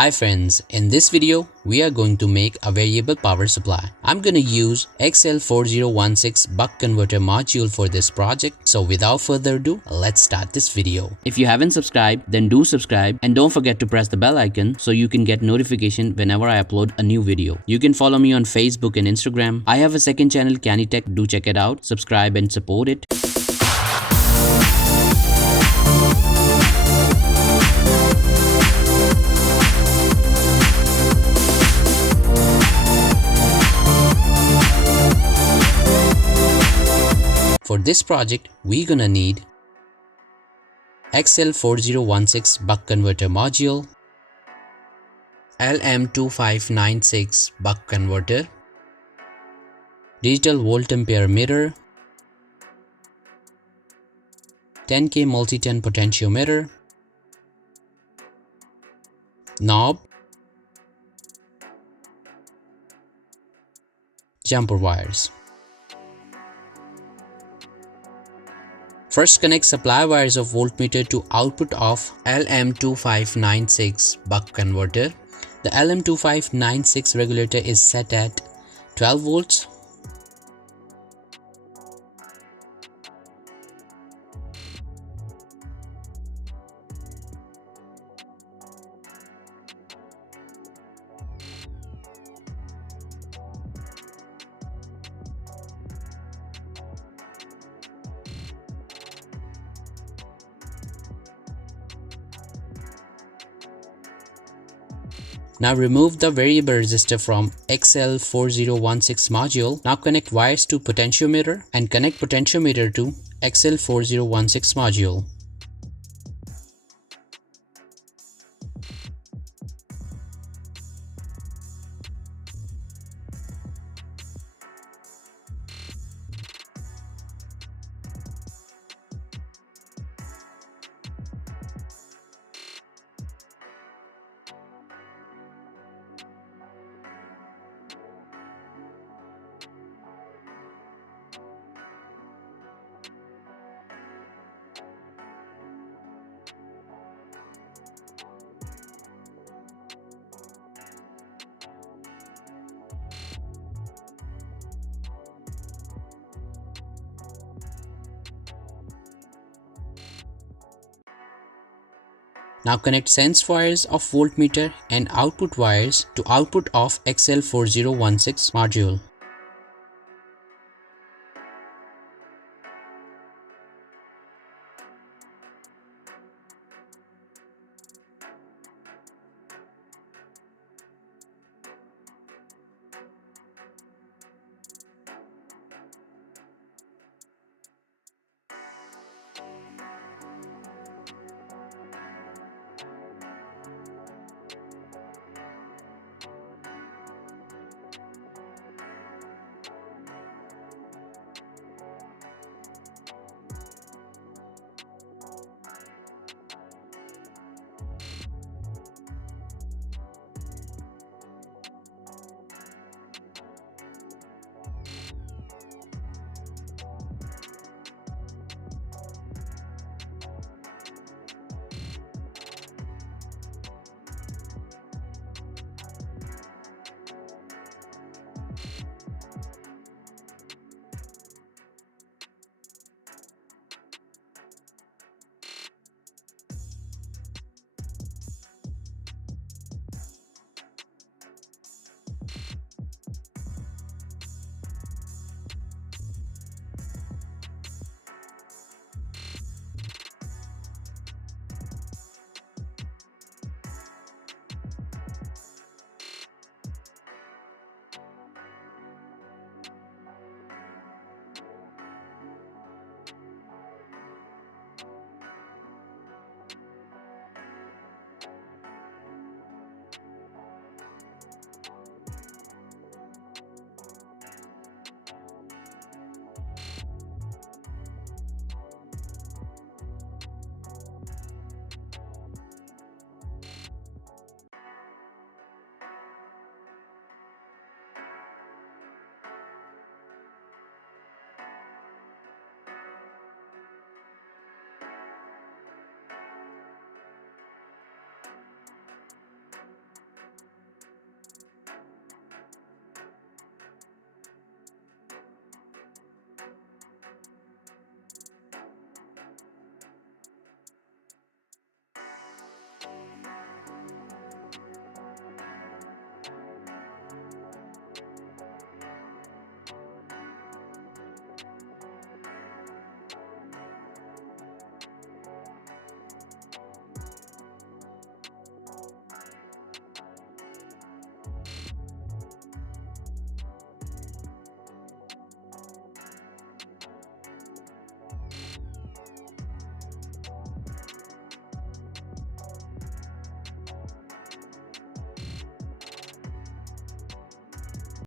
Hi friends, in this video we are going to make a variable power supply. I'm going to use XL4016 buck converter module for this project. So without further ado, let's start this video. If you haven't subscribed, then do subscribe and don't forget to press the bell icon so you can get notification whenever I upload a new video. You can follow me on Facebook and Instagram. I have a second channel, Kiyani Tech. Do check it out, subscribe and support it. For this project, we're gonna need XL4016 buck converter module, LM2596 buck converter, digital volt-ampere meter, 10K multi-10 potentiometer, knob, jumper wires. First, connect supply wires of voltmeter to output of LM2596 buck converter. The LM2596 regulator is set at 12 volts. Now remove the variable resistor from XL4016 module. Now connect wires to potentiometer and connect potentiometer to XL4016 module. Now connect sense wires of voltmeter and output wires to output of XL4016 module.